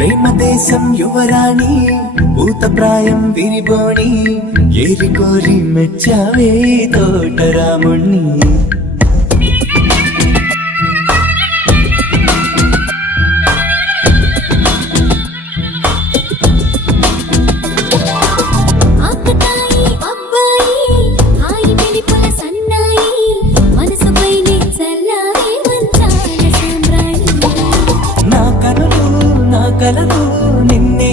ప్రేమ దేశం యువరాణి భూత ప్రాయం విరిబోణి ఏరి కోరి మెచ్చావే తోటరాముణ్ణి కలదు నిన్నే